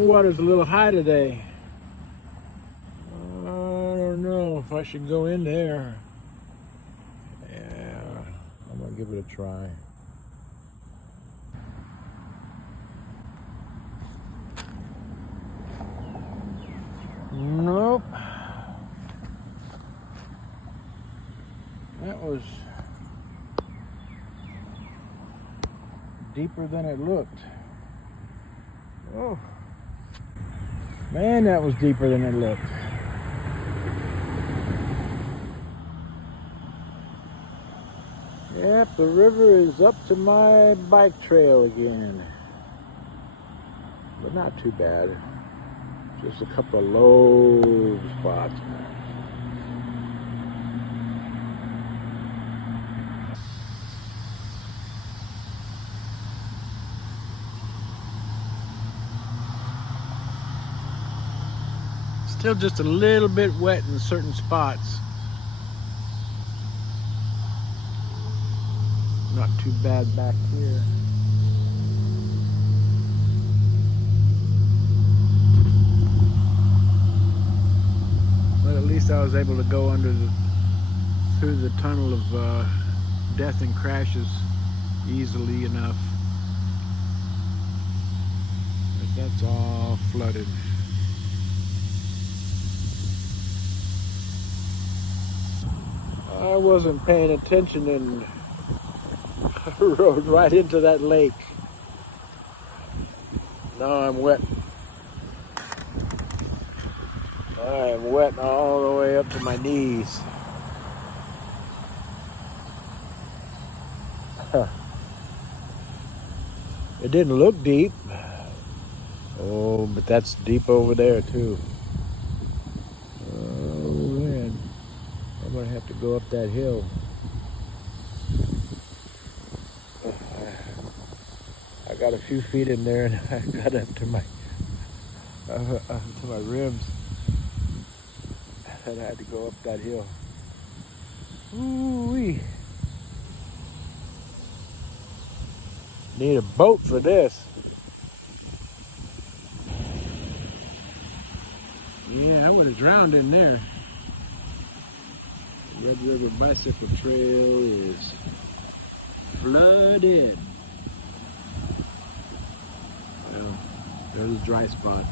The water's a little high today. I don't know if I should go in there. Yeah, I'm gonna give it a try. Nope. That was deeper than it looked. Oh, man, that was deeper than it looked. Yep, the river is up to my bike trail again. But not too bad. Just a couple of low spots. Still just a little bit wet in certain spots. Not too bad back here. But at least I was able to go through the tunnel of death and crashes easily enough. But that's all flooded. I wasn't paying attention and rode right into that lake. Now I'm wet. I am wet all the way up to my knees. It didn't look deep. Oh, but that's deep over there too. Oh man, I'm gonna have to go up that hill. I got a few feet in there and I got up to my ribs. And I had to go up that hill. Ooh-wee. Need a boat for this. Yeah, I would have drowned in there. The Red River Bicycle Trail is flooded. Well, there's a dry spot.